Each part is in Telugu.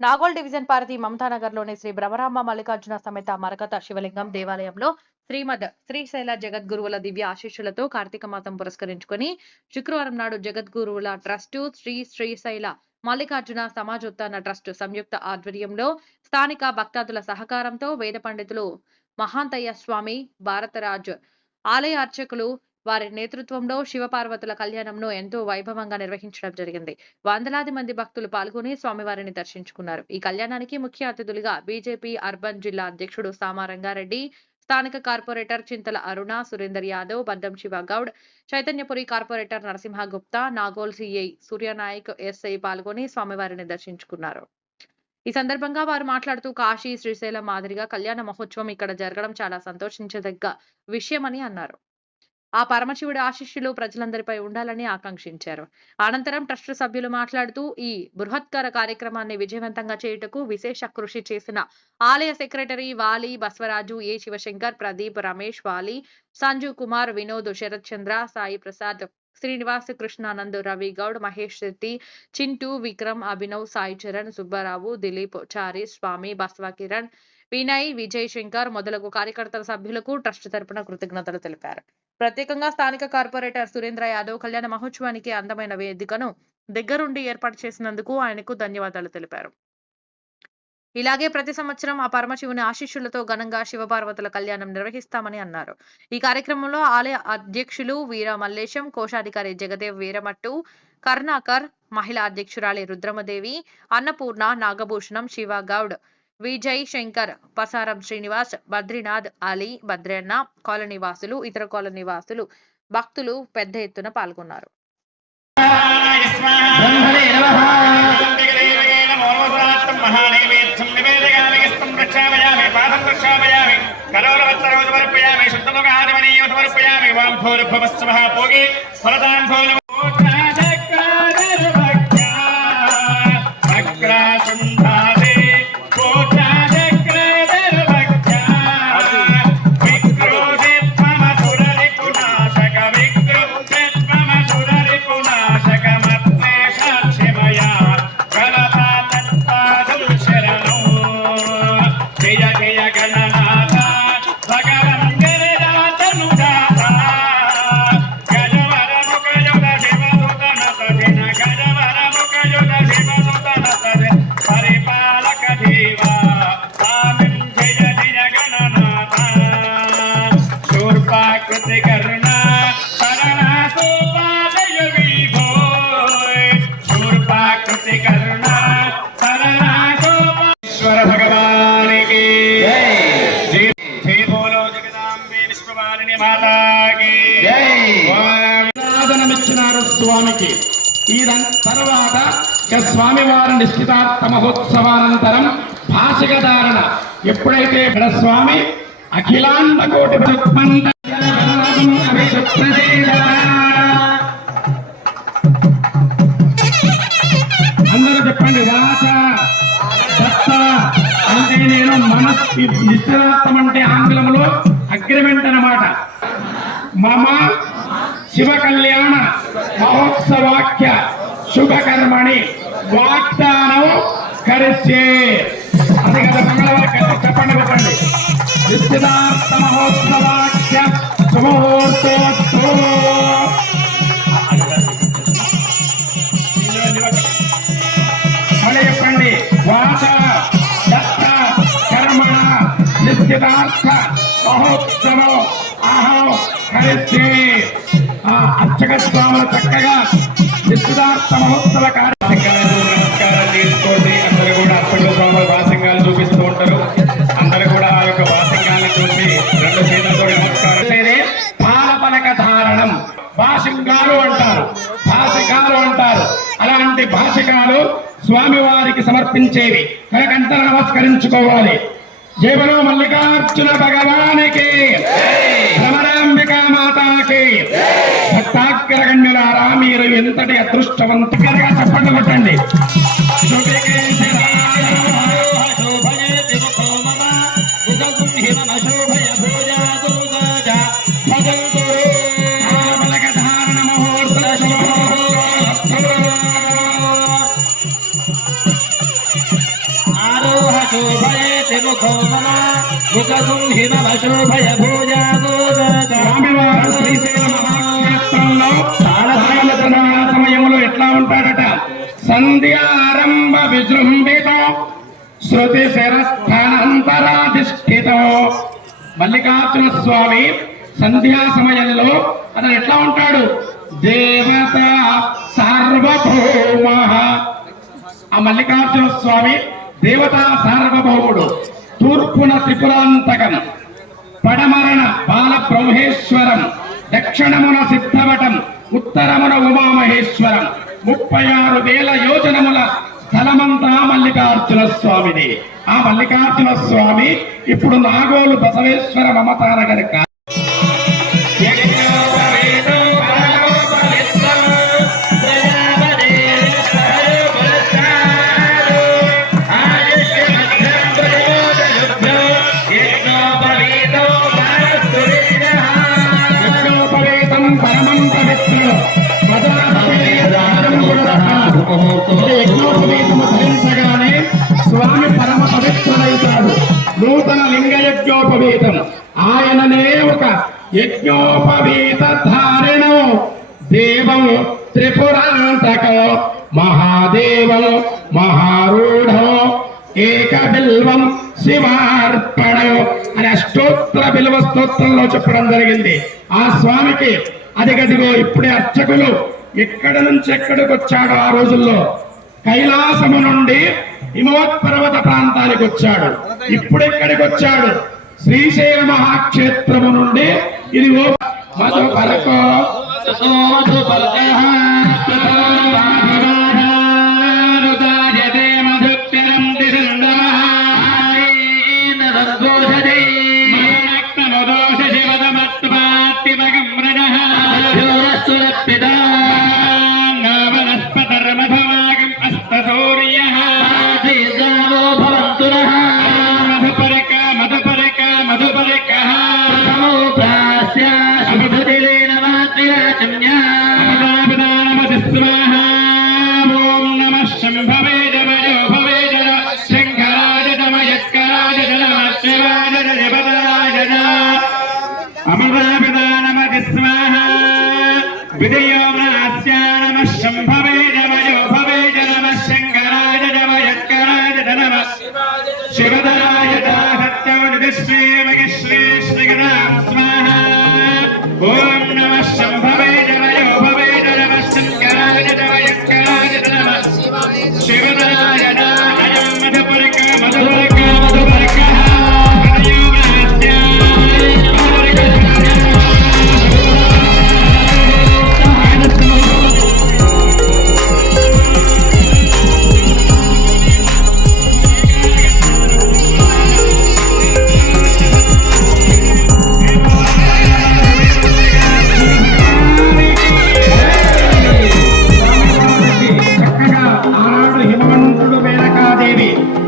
నాగోల్ డివిజన్ పరిధి మమతానగర్లోని శ్రీ భ్రమరాంబ మల్లికార్జున సమేత మరకత శివలింగం దేవాలయంలో శ్రీమద్ శ్రీశైల జగద్గురువుల దివ్య ఆశీస్సులతో కార్తీక మాసం పురస్కరించుకొని శుక్రవారం నాడు జగద్గురువుల ట్రస్టు శ్రీ శ్రీశైల మల్లికార్జున సమాజోత్థాన ట్రస్ట్ సంయుక్త ఆధ్వర్యంలో స్థానిక భక్తాదుల సహకారంతో వేద పండితులు మహాంతయ్య స్వామి భారతరాజ్ ఆలయ అర్చకులు వారి నేతృత్వంలో శివపార్వతుల కళ్యాణంను ఎంతో వైభవంగా నిర్వహించడం జరిగింది. వందలాది మంది భక్తులు పాల్గొని స్వామివారిని దర్శించుకున్నారు. ఈ కళ్యాణానికి ముఖ్య అతిథులుగా బీజేపీ అర్బన్ జిల్లా అధ్యక్షుడు సామారంగారెడ్డి స్థానిక corporator Chintala Aruna Surender Yadav Baddam Shiva Goud Chaitanyapuri corporator Narasimha Gupta Nagole CI Suryanayak SI పాల్గొని స్వామివారిని దర్శించుకున్నారు. ఈ సందర్భంగా వారు మాట్లాడుతూ కాశీ శ్రీశైలం మాదిరిగా కళ్యాణ మహోత్సవం ఇక్కడ జరగడం చాలా సంతోషించదగ్గ విషయమని అన్నారు. ఆ పరమశివుడి ఆశిష్యులు ప్రజలందరిపై ఉండాలని ఆకాంక్షించారు. అనంతరం ట్రస్ట్ సభ్యులు మాట్లాడుతూ ఈ బృహత్కర కార్యక్రమాన్ని విజయవంతంగా చేయుటకు విశేష కృషి చేసిన ఆలయ సెక్రటరీ వాలి బస్వరాజు ఏ శివశంకర్ ప్రదీప్ రమేష్ వాలి సంజు కుమార్ వినోద్ శరత్ చంద్ర సాయి ప్రసాద్ శ్రీనివాస్ కృష్ణానంద్ రవి గౌడ్ మహేష్ శెట్టి చింటూ విక్రమ్ అభినవ్ సాయి చరణ్ సుబ్బారావు దిలీప్ చారి స్వామి బస్వ కిరణ్ వినయ్ విజయ్ శంకర్ మొదలగు కార్యకర్తల సభ్యులకు ట్రస్ట్ తరపున కృతజ్ఞతలు తెలిపారు. ప్రత్యేకంగా స్థానిక కార్పొరేటర్ సురేంద్ర యాదవ్ కళ్యాణ మహోత్సవానికి అందమైన వేదికను దగ్గరుండి ఏర్పాటు చేసినందుకు ఆయనకు ధన్యవాదాలు తెలిపారు. ఇలాగే ప్రతి సంవత్సరం ఆ పరమశివుని ఆశీస్సులతో ఘనంగా శివపార్వతుల కళ్యాణం నిర్వహిస్తామని అన్నారు. ఈ కార్యక్రమంలో ఆలయ అధ్యక్షులు వీర మల్లేశం కోశాధికారి జగదేవ్ వీరమట్టు కర్ణాకర్ మహిళా అధ్యక్షురాలి రుద్రమదేవి అన్నపూర్ణ నాగభూషణం శివ గౌడ్ విజయ్ శంకర్ పసారం శ్రీనివాస్ బద్రీనాథ్ అలీ బద్రన్న కాలనీ వాసులు ఇతర కాలనీ వాసులు భక్తులు పెద్ద ఎత్తున పాల్గొన్నారు. సమర్పయామి సమర్పయామి వాం పోగి ఫలదాం భూలం సాధనమిచ్చినారు స్వామికి. ఈ తర్వాత స్వామివారి నిశ్చితార్థ మహోత్సవానంతరం భాషిక ధారణ ఎప్పుడైతే స్వామి అఖిలాండ కోటి అందరూ చెప్పండి వాచ దత్త అంటే నేను మనస్సు నిశ్చితార్థం అంటే ఆంగ్లంలో అగ్రిమెంట్ అనమాట మమ శివ కళ్యాణ మహోత్సవాఖ్య శుభకర్మణి వాగ్దానం కరిస్తే. అది కదా మంగళవారం చెప్పండి చెప్పండి. నిశ్చితార్థ మహోత్సవాఖ్య శుభముహూర్తోత్సవ. చెప్పండి. వాచ దత్త కర్మణ నిశ్చితార్థ మహోత్సవం అహం ఆ అర్చక స్వాములు చక్కగా నిశ్చితార్థ మహోత్సవ కార్యక్రమం నమస్కారం చేసుకోండి అందరూ కూడా అర్చక స్వాములు వాసింగాలు చూపిస్తూ ఉంటారు అందరూ కూడా ఆ యొక్క వాసింగాలను చూసి రెండు చేతులతో నమస్కారం పాలపలక ధారణం భాషింగాలు అంటారు భాషికాలు అంటారు అలాంటి భాషికాలు స్వామివారికి సమర్పించేవి కనుకంతా నమస్కరించుకోవాలి జీవన మల్లికార్జున భగవానికి. భ్రమరాంబిక మాతాకి భక్తాగ్రగణ్యులారా మీరు ఎంతటి అదృష్టవంతులుగా చెప్పండి కొట్టండి విజృంభిత శృతి శిరస్థానంతరాధిష్ఠిత మల్లికార్జున స్వామి సంధ్యా సమయంలో అతను ఎట్లా ఉంటాడు? దేవత సార్వభౌమ. ఆ మల్లికార్జున స్వామి దేవతా సార్వభౌముడు తూర్పున త్రిపురాంతకం పడమరణ బాల బ్రహ్మేశ్వరం దక్షిణమున సిద్ధవటం ఉత్తరమున ఉమామహేశ్వరం ముప్పై ఆరు వేల యోజనముల స్థలమంతా మల్లికార్జున స్వామిది. ఆ మల్లికార్జున స్వామి ఇప్పుడు నాగోలు బసవేశ్వర మమతానగర్ యజ్ఞోపవీతారిణో దేవం త్రిపురాంతక మహాదేవం మహారూఢం ఏక బిల్వం శివార్పణం అని అష్టోత్తర బిల్వ స్తోత్రంలో చెప్పడం జరిగింది. ఆ స్వామికి అదిగదిగో ఇప్పుడే అర్చకులు ఎక్కడ నుంచి ఎక్కడికి వచ్చాడు ఆ రోజుల్లో కైలాసము నుండి హిమవత్పర్వత ప్రాంతానికి వచ్చాడు. ఇప్పుడు ఎక్కడికి వచ్చాడు? శ్రీశైల మహాక్షేత్రము నుండి ఇది ఓ మధు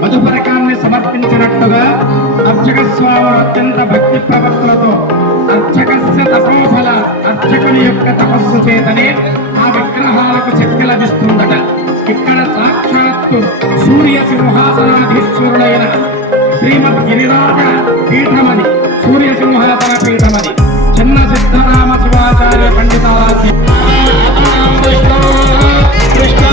మధుపరకాన్ని సమర్పించినట్టుగా అర్చక స్వామి అత్యంత భక్తి ప్రవర్తనతో అర్చకస్య తపోఫల అర్చకుని యొక్క తపస్సు చేతనే ఆ విగ్రహాలకు శక్తి లభిస్తుందట. ఇక్కడ సాక్షాత్తు సూర్య సింహాసనాధీశ్వరుడైన శ్రీమద్ గిరిరాజ పీఠమని సూర్య సింహాసన పీఠమని చిన్న సిద్ధరామ శివాచార్య పండితారాధ్య కృష్ణ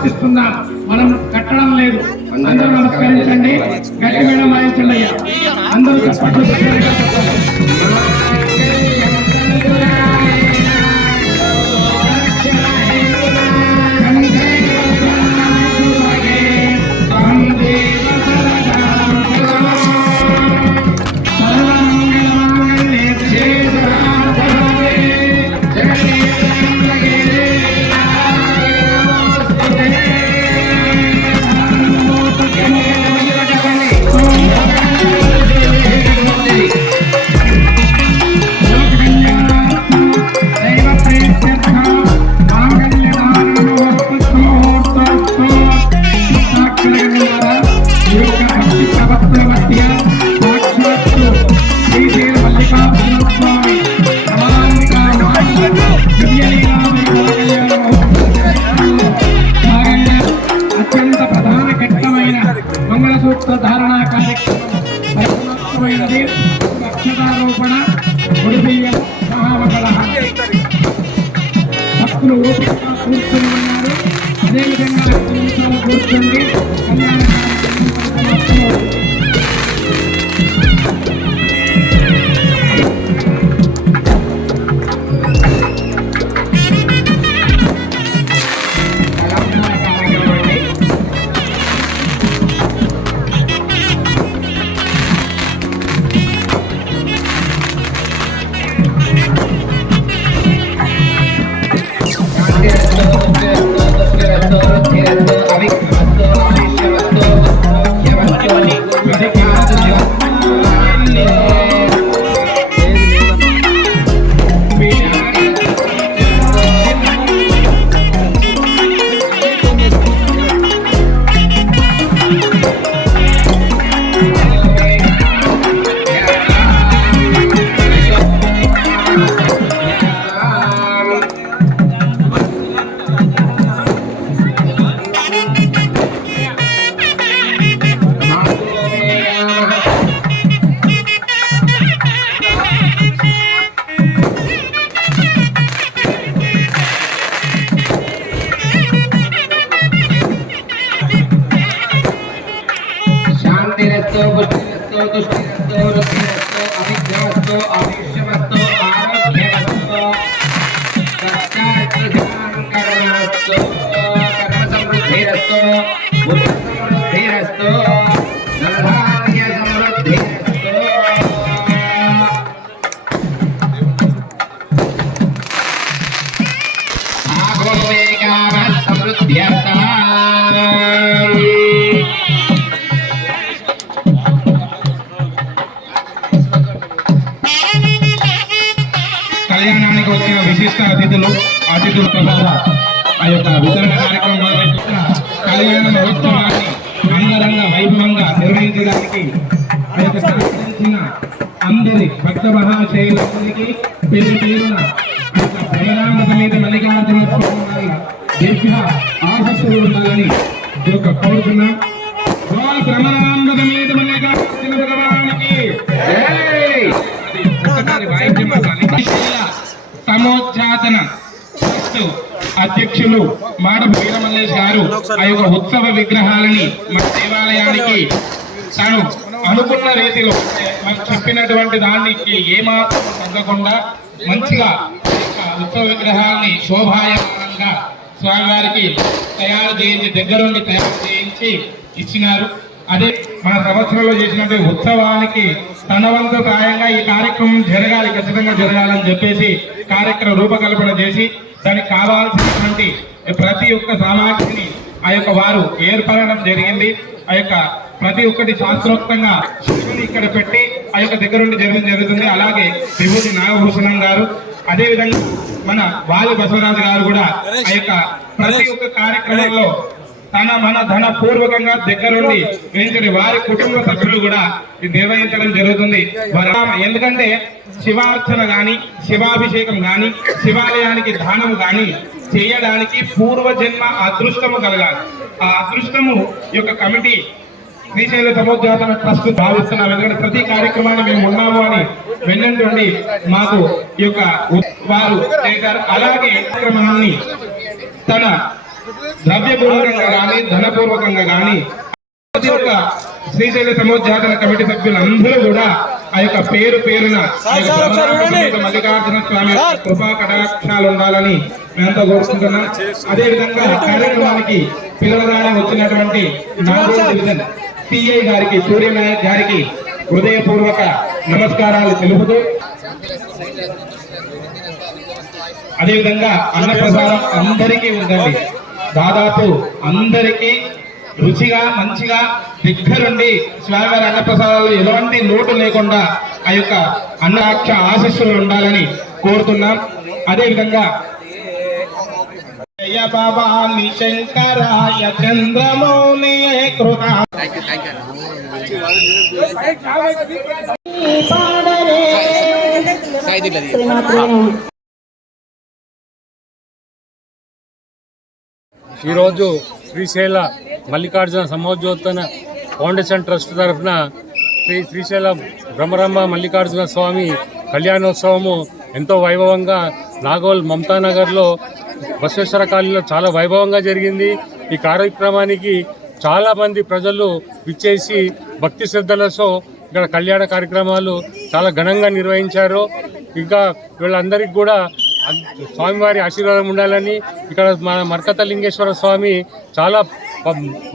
సమర్పిస్తున్నాం. మనం కట్టడం లేదు. అందరూ నమస్కరించండి. గట్టి మేడం వాయించండి అయ్యా. అందరూ కార్యక్రమానికి వచ్చిన విశిష్ట అతిథులు అతిథుల ప్రసాద ఆ యొక్క వితరణ కార్యక్రమం మొదలుపెట్టిన కళ్యాణ మహోత్సవాన్ని అంగరంగ వైభవంగా నిర్వహించడానికి ఆ యొక్క సహకరించిన అందరి భక్త మహాశైలందరికీ పేరు పేరున ఆ యొక్క సమేత మల్లికార్జున స్వామి వారి ఉండాలని ఈ యొక్క కోరుతున్నాం. గోల్ మల్లికార్జున భగవానికి సమోచ్చాటన ట్రస్ట్ అధ్యక్షులు మాడ వీరమల్లేష్ గారు ఆ యొక్క ఉత్సవ విగ్రహాలని మన దేవాలయానికి తాను అనుకున్న రీతిలో మనం చెప్పినటువంటి దానికి ఏమాత్రం తగ్గకుండా మంచిగా ఉత్సవ విగ్రహాన్ని శోభాయమానంగా స్వామివారికి తయారు చేయించి దగ్గరుండి తయారు చేయించి ఇచ్చినారు. అదే మన సంవత్సరంలో చేసినటువంటి ఉత్సవానికి తన వంతు సాయంగా ఈ కార్యక్రమం జరగాలి ఖచ్చితంగా జరగాలని చెప్పేసి కార్యక్రమ రూపకల్పన చేసి దానికి కావాల్సినటువంటి ప్రతి ఒక్క సామాగ్రిని ఆ యొక్క వారు ఏర్పడడం జరిగింది. ఆ యొక్క ప్రతి ఒక్కటి శాస్త్రోక్తంగా శివుని ఇక్కడ పెట్టి ఆ యొక్క దగ్గరుండి జరగడం జరుగుతుంది. అలాగే విభూతి నాగభూషణం గారు అదేవిధంగా మన వాలి బసవరాజు గారు కూడా ఆ యొక్క ప్రతి ఒక్క కార్యక్రమంలో తన మన ధన పూర్వకంగా దగ్గరుండి వేయించని వారి కుటుంబ సభ్యులు కూడా నిర్వహించడం జరుగుతుంది. ఎందుకంటే శివార్చన గాని శివాభిషేకం గాని శివాలయానికి దానం గాని చేయడానికి పూర్వజన్మ అదృష్టము కలగాలి. ఆ అదృష్టము యొక్క కమిటీ శ్రీశైల సముద్రాతన ట్రస్ట్ భావిస్తున్నాం. ఎందుకంటే ప్రతి కార్యక్రమాన్ని మేము ఉన్నాము అని వెళ్ళండి మాకు ఈ యొక్క వారు అలాగే కార్యక్రమాన్ని తన ద్రవ్యపూర్వకంగా కానీ ధనపూర్వకంగా కానీ ప్రతి ఒక్క శ్రీశైల సముద్యాతన కమిటీ సభ్యులందరూ కూడా ఆ యొక్క పేరు పేరున మల్లికార్జున స్వామి కృపా కటాక్షాలు ఉండాలని మేమంతా కోరుకుంటున్నాం. అదే విధంగా కార్యక్రమానికి పిలవగానే వచ్చినటువంటి నాగోల్ డివిజన్ సిఐ గారికి సూర్యనాయక్ గారికి హృదయపూర్వక నమస్కారాలు తెలుపుతూ అదేవిధంగా అన్నప్రసాదం అందరికీ ఉందండి. దాదాపు అందరికీ రుచిగా మంచిగా దగ్గరుండి స్వామివారి అన్నప్రసాదాలు ఎలాంటి లోటు లేకుండా ఆ యొక్క అన్నాక్ష ఆశస్సులు ఉండాలని కోరుతున్నాం. అదేవిధంగా జయ భవాని శంకరాయ చంద్రమౌళి కృత. ఈరోజు శ్రీశైల మల్లికార్జున సమోజ్యోతన ఫౌండేషన్ ట్రస్ట్ తరఫున శ్రీ శ్రీశైల బ్రహ్మరమ్మ మల్లికార్జున స్వామి కళ్యాణోత్సవము ఎంతో వైభవంగా నాగోల్ మమతానగర్లో బసవేశ్వర కాలనీలో చాలా వైభవంగా జరిగింది. ఈ కార్యక్రమానికి చాలామంది ప్రజలు విచ్చేసి భక్తి శ్రద్ధలతో ఇక్కడ కళ్యాణ కార్యక్రమాలు చాలా ఘనంగా నిర్వహించారు. ఇంకా వీళ్ళందరికీ కూడా స్వామివారి ఆశీర్వాదం ఉండాలని ఇక్కడ మన మర్కత లింగేశ్వర స్వామి చాలా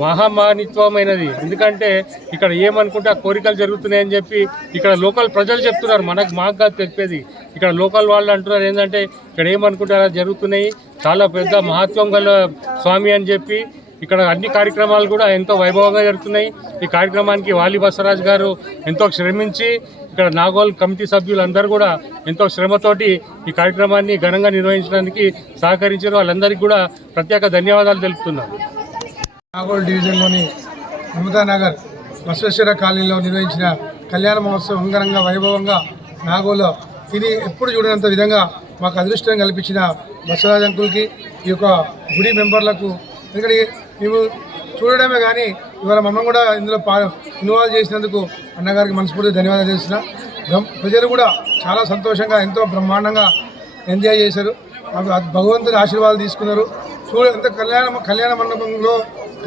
మహామానిత్వమైనది ఎందుకంటే ఇక్కడ ఏమనుకుంటే ఆ కోరికలు జరుగుతున్నాయని చెప్పి ఇక్కడ లోకల్ ప్రజలు చెప్తున్నారు. మనకు మాకు కాదు చెప్పేది ఇక్కడ లోకల్ వాళ్ళు అంటున్నారు ఏంటంటే ఇక్కడ ఏమనుకుంటే అలా జరుగుతున్నాయి. చాలా పెద్ద మహత్వం గల స్వామి అని చెప్పి ఇక్కడ అన్ని కార్యక్రమాలు కూడా ఎంతో వైభవంగా జరుగుతున్నాయి. ఈ కార్యక్రమానికి వాలి బసవరాజ్ గారు ఎంతో శ్రమించి ఇక్కడ నాగోల్ కమిటీ సభ్యులందరూ కూడా ఎంతో శ్రమతోటి ఈ కార్యక్రమాన్ని ఘనంగా నిర్వహించడానికి సహకరించిన వాళ్ళందరికీ కూడా ప్రత్యేక ధన్యవాదాలు తెలుపుతున్నాను నాగోల్ డివిజన్లోని నగర్ బసవేశ్వర కాలనీలో నిర్వహించిన కళ్యాణ మహోత్సవం అంగరంగ వైభవంగా నాగోల్లో ఇది ఎప్పుడు చూడనంత విధంగా మాకు అదృష్టం కల్పించిన బసవరాజ్ అంకుల్కి ఈ యొక్క గుడి మెంబర్లకు ఎందుకంటే మేము చూడడమే కానీ ఇవాళ మమ్మల్ని కూడా ఇందులో పా ఇన్వాల్వ్ చేసినందుకు అన్నగారికి మనస్ఫూర్తి ధన్యవాదాలు చేసిన ప్రజలు కూడా చాలా సంతోషంగా ఎంతో బ్రహ్మాండంగా ఎంజాయ్ చేశారు. భగవంతుని ఆశీర్వాదాలు తీసుకున్నారు. చూడ ఎంత కళ్యాణ కళ్యాణ మండపంలో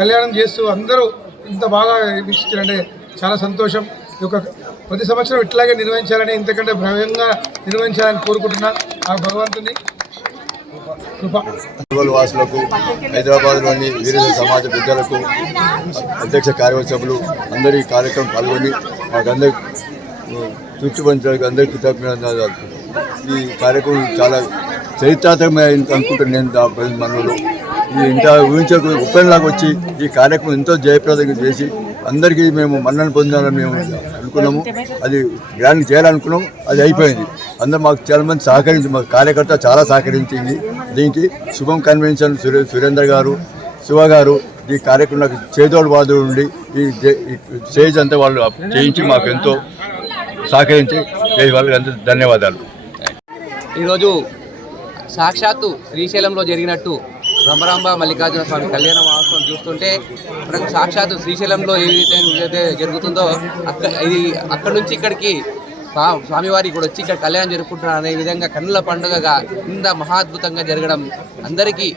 కళ్యాణం చేస్తూ అందరూ ఇంత బాగా వీక్షించారంటే చాలా సంతోషం. ఈ యొక్క ప్రతి సంవత్సరం ఇట్లాగే నిర్వహించాలని ఇంతకంటే భవ్యంగా నిర్వహించాలని కోరుకుంటున్నాను ఆ భగవంతుని. కృప వాసులకు హైదరాబాద్లోని వీర సమాజ పెద్దలకు అధ్యక్ష కార్యవర్గ అందరి కార్యక్రమం పాల్గొని మాకందరి తృప్తి పొందడానికి అందరికీ కృతజ్ఞతలు ఈ కార్యక్రమం చాలా చరిత్రాత్మకమైన అనుకుంటున్నాను నేను మనలో ఈ ఇంత ఊహించకు ఉపేంలాగా వచ్చి ఈ కార్యక్రమం ఎంతో జయప్రదంగా చేసి అందరికీ మేము మన్నను పొందాలని మేము అనుకున్నాము. అది గ్రాండ్ చేయాలనుకున్నాం అది అయిపోయింది. అందరూ మాకు చాలా మంది సహకరించి మా కార్యకర్త చాలా సహకరించింది. దీనికి శుభం కన్వెన్షన్ సురే సురేందర్ గారు శివ గారు ఈ కార్యక్రమం నాకు చేదోడు బాధుడు ఉండి ఈ స్టేజ్ అంతా వాళ్ళు చేయించి మాకు ఎంతో సహకరించి వాళ్ళకి ఎంతో ధన్యవాదాలు. ఈరోజు సాక్షాత్తు శ్రీశైలంలో జరిగినట్టు రమరాంబ మల్లికార్జున స్వామి కళ్యాణ మహోత్సవం చూస్తుంటే మనకు సాక్షాత్తు శ్రీశైలంలో ఏ విధంగా జరుగుతుందో అక్కడ ఇది అక్కడ నుంచి ఇక్కడికి స్వామివారి కూడా వచ్చి ఇక్కడ కళ్యాణం జరుపుకుంటున్నారు అనే విధంగా కన్నుల పండుగగా ఇంత మహాద్భుతంగా జరగడం అందరికీ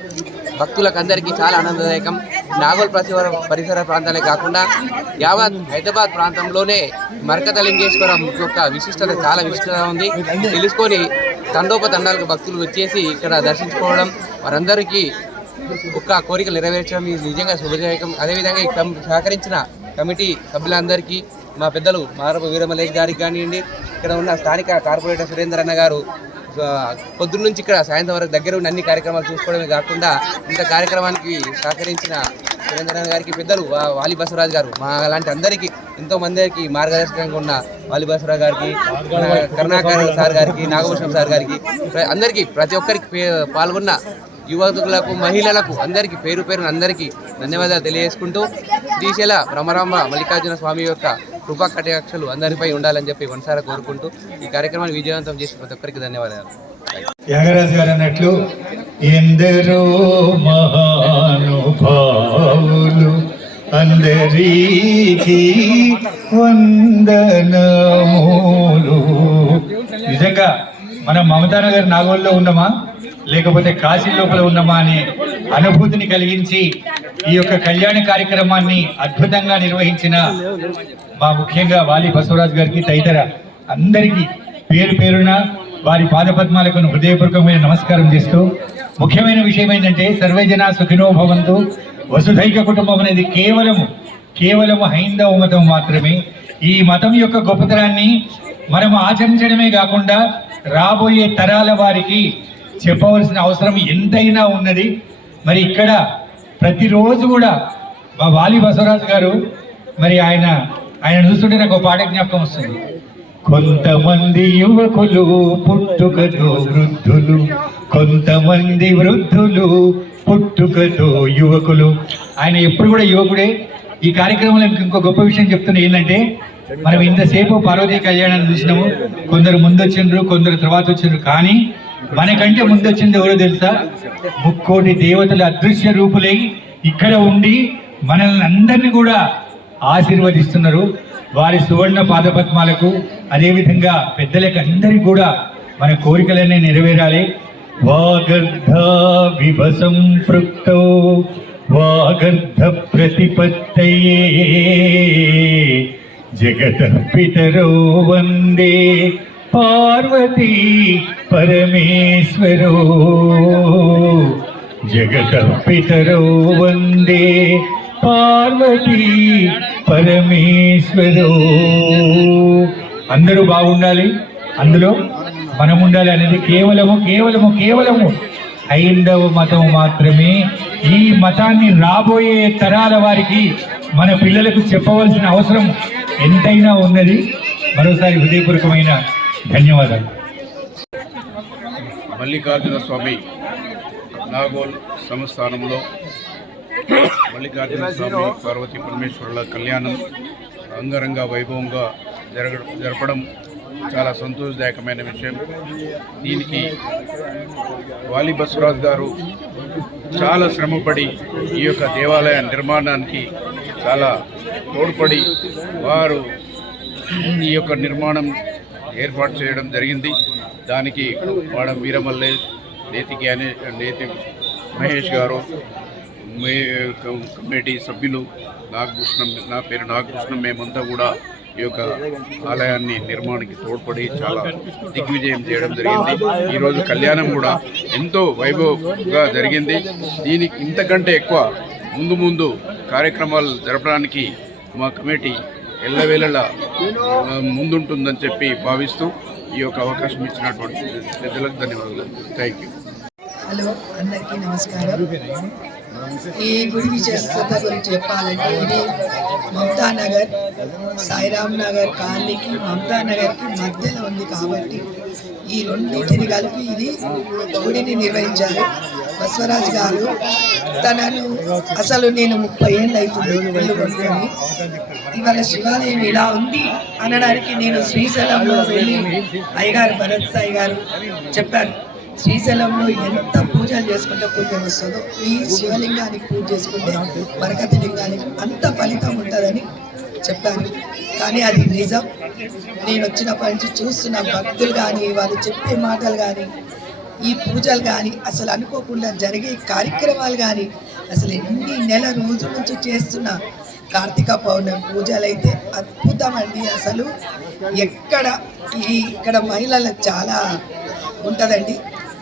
భక్తులకు అందరికీ చాలా ఆనందదాయకం. నాగోల్ పరిసర పరిసర ప్రాంతాలే కాకుండా యావత్ హైదరాబాద్ ప్రాంతంలోనే మరకతలింగేశ్వరం యొక్క విశిష్టత చాలా విశిష్టత ఉంది. తెలుసుకొని తండోపతండాలకు భక్తులు వచ్చేసి ఇక్కడ దర్శించుకోవడం వారందరికీ ఒక్క కోరికలు నెరవేర్చడం ఇది నిజంగా శుభదాయకం. అదేవిధంగా ఈ సహకరించిన కమిటీ సభ్యులందరికీ మా పెద్దలు మారపు వీరమలేష్ గారికి కానివ్వండి ఇక్కడ ఉన్న స్థానిక కార్పొరేటర్ సురేందర్ అన్న గారు పొద్దున్న నుంచి ఇక్కడ సాయంత్రం వరకు దగ్గర ఉండి అన్ని కార్యక్రమాలు చూసుకోవడమే కాకుండా ఇంత కార్యక్రమానికి సహకరించిన సురేంద్ర గారికి పెద్దలు వాలి బసవరాజు గారు మా అలాంటి అందరికీ ఎంతో మందికి మార్గదర్శకంగా ఉన్న వాలి బసవరాజు గారికి మన కరుణాకర్ సార్ గారికి నాగభూషణం సార్ గారికి అందరికీ ప్రతి ఒక్కరికి పే- పాల్గొన్న యువకులకు మహిళలకు అందరికీ పేరు పేరున అందరికీ ధన్యవాదాలు తెలియజేసుకుంటూ శ్రీశైల బ్రహ్మరాంబ మల్లికార్జున స్వామి యొక్క కృపా కటాక్షలు అందరిపై ఉండాలని చెప్పి మనసారా కోరుకుంటూ ఈ కార్యక్రమాన్ని విజయవంతం చేసి ప్రతి ఒక్కరికి ధన్యవాదాలు. త్యాగరాజు గారు అన్నట్లు ఎందరో మహానుభావులు అందరికీ వందనములు. నిజంగా మనం మమతానగర్ నాగోల్లో ఉన్నామా? లేకపోతే కాశీ లోపల ఉన్నామా అనే అనుభూతిని కలిగించి ఈ యొక్క కళ్యాణ కార్యక్రమాన్ని అద్భుతంగా నిర్వహించిన మా ముఖ్యంగా వాలి బసవరాజు గారికి తదితర అందరికీ పేరు పేరున వారి పాదపద్మాలకు హృదయపూర్వకమైన నమస్కారం చేస్తూ ముఖ్యమైన విషయం ఏంటంటే సర్వే సుఖినోభవంతో సుఖినో భవంతు. వసుధైక కుటుంబం అనేది కేవలము కేవలము హైందవ మతం మాత్రమే. ఈ మతం యొక్క గొప్పతనాన్ని మనం ఆచరించడమే కాకుండా రాబోయే తరాల వారికి చెప్పవలసిన అవసరం ఎంతైనా ఉన్నది. మరి ఇక్కడ ప్రతిరోజు కూడా మా వాలి బసవరాజు గారు మరి ఆయన ఆయన చూస్తుంటే నాకు ఒక పాట జ్ఞాపకం వస్తుంది. కొంతమంది యువకులు పుట్టుకతో వృద్ధులు కొంతమంది వృద్ధులు పుట్టుకతో యువకులు. ఆయన ఎప్పుడు కూడా యువకుడే. ఈ కార్యక్రమంలో ఇంకో గొప్ప విషయం చెప్తున్నా ఏంటంటే మనం ఇంతసేపు పార్వతీ కళ్యాణాన్ని చూసినాము. కొందరు ముందు వచ్చిండ్రు కొందరు తర్వాత వచ్చిండ్రు. కానీ మనకంటే ముందు వచ్చింది ఎవరో తెలుసా? ముక్కోటి దేవతల అదృశ్య రూపులై ఇక్కడ ఉండి మనల్ని అందరినీ కూడా ఆశీర్వదిస్తున్నారు. వారి సువర్ణ పాదపద్మాలకు అదేవిధంగా పెద్దలకు అందరికీ కూడా మన కోరికలన్నీ నెరవేరాలి. వాగర్ధ విభసం పృక్తో వాగర్ధ ప్రతిపత్తయే. జగత పితరో వందే పార్వతీ పరమేశ్వరో. జగత పితరో వందే పార్వతీ పరమేశ్వరో. అందరూ బాగుండాలి? అందులో మనం ఉండాలి అనేది కేవలము కేవలము కేవలము ఐందవ మతం మాత్రమే. ఈ మతాన్ని రాబోయే తరాల వారికి మన పిల్లలకు చెప్పవలసిన అవసరం ఎంతైనా ఉన్నది. మరోసారి హృదయపూర్వకమైన ధన్యవాదాలు. మల్లికార్జున స్వామి నాగోల్ సంస్థానంలో మల్లికార్జున స్వామి పార్వతి పరమేశ్వరుల కళ్యాణం అంగరంగ వైభవంగా జరగ జరపడం చాలా సంతోషదాయకమైన విషయం. దీనికి వాలి బసవరాజు గారు చాలా శ్రమపడి ఈ యొక్క దేవాలయ నిర్మాణానికి చాలా తోడ్పడి వారు ఈ యొక్క నిర్మాణం ఏర్పాటు చేయడం జరిగింది. దానికి వాడ వీరమల్లేష్ నేతి జ్ఞానే నేతి మహేష్ గారు మే కమిటీ సభ్యులు నాగభూషణం నా పేరు నాగభూషణం. మేమంతా కూడా ఈ యొక్క ఆలయాన్ని నిర్మాణానికి తోడ్పడి చాలా దిగ్విజయం చేయడం జరిగింది. ఈరోజు కళ్యాణం కూడా ఎంతో వైభవంగా జరిగింది. దీనికి ఇంతకంటే ఎక్కువ ముందు ముందు కార్యక్రమాలు జరపడానికి మా కమిటీ ఎల్లవేళలా ముందుంటుందని చెప్పి భావిస్తూ ఈ యొక్క అవకాశం ఇచ్చినటువంటి ప్రజలకు ధన్యవాదాలు. థ్యాంక్ యూ హలో అందరికీ నమస్కారం. ఈ గుడి విశేషత గురించి చెప్పాలంటే ఇది మమతా నగర్ సాయిరామ్ నగర్ కాలనీకి మమతా నగర్కి మధ్యలో ఉంది కాబట్టి ఈ రెండింటిని కలిపి ఇది గుడిని నిర్వహించారు. బస్వరాజ్ గారు తనను అసలు నేను ముప్పై ఏళ్ళు అవుతుంది ఇల్లు కొనుక్కొని. ఇవాళ శివాలయం ఇలా ఉంది అనడానికి నేను శ్రీశైలంలో వెళ్ళి అయ్యగారు భరత్ సాయి గారు చెప్పారు శ్రీశైలంలో ఎంత పూజలు చేసుకుంటే పుణ్యం వస్తుందో ఈ శివలింగానికి పూజ చేసుకుంటే మరకతి లింగానికి అంత ఫలితం ఉంటుందని చెప్పారు. కానీ అది నిజం. నేను వచ్చినప్పటి నుంచి చూస్తున్న భక్తులు కానీ వాళ్ళు చెప్పే మాటలు కానీ ఈ పూజలు కానీ అసలు అనుకోకుండా జరిగే కార్యక్రమాలు కానీ అసలు ఎన్ని నెల రోజుల నుంచి చేస్తున్న కార్తీక పౌర్ణమి పూజలు అయితే అద్భుతం అండి అసలు. ఎక్కడ ఈ ఇక్కడ మహిళలకు చాలా ఉంటుందండి.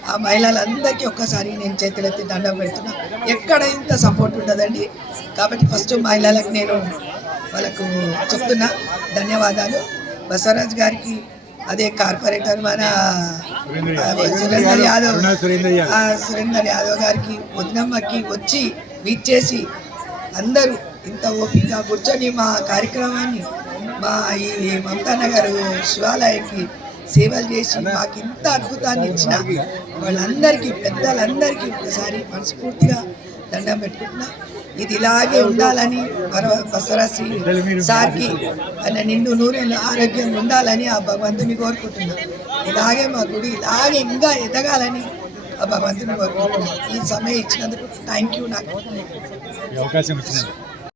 ఆ మహిళలందరికీ ఒక్కసారి నేను చేతులెత్తి దండం పెడుతున్నా. ఎక్కడ ఇంత సపోర్ట్ ఉండదండి. కాబట్టి ఫస్ట్ మహిళలకు నేను వాళ్ళకు చెప్తున్నా. ధన్యవాదాలు. బసవరాజ్ గారికి అదే కార్పొరేటర్ మన సురేందర్ యాదవ్ ఆ, సురేందర్ యాదవ్ గారికి వదినమ్మకి వచ్చి విచ్చేసి అందరూ ఇంత ఓపిక కూర్చొని మా కార్యక్రమాన్ని మా ఈ మమతా గారు శివాలయానికి సేవలు చేసి మాకు ఇంత అద్భుతాన్ని ఇచ్చిన వాళ్ళందరికీ పెద్దలందరికీ ఒకసారి మనస్ఫూర్తిగా దండం పెట్టుకుంటున్నా. ఇది ఇలాగే ఉండాలని మరో బసవరాశ్రీ సార్కి ఆయన నిండు నూరేళ్ళు ఆరోగ్యంగా ఉండాలని ఆ భగవంతుని కోరుకుంటున్నా. ఇలాగే మా గుడి ఇలాగే ఇంకా ఎదగాలని ఆ భగవంతుని కోరుకుంటున్నా. ఈ సమయం ఇచ్చినందుకు థ్యాంక్ యూ నాకు అవకాశం ఇచ్చినందుకు.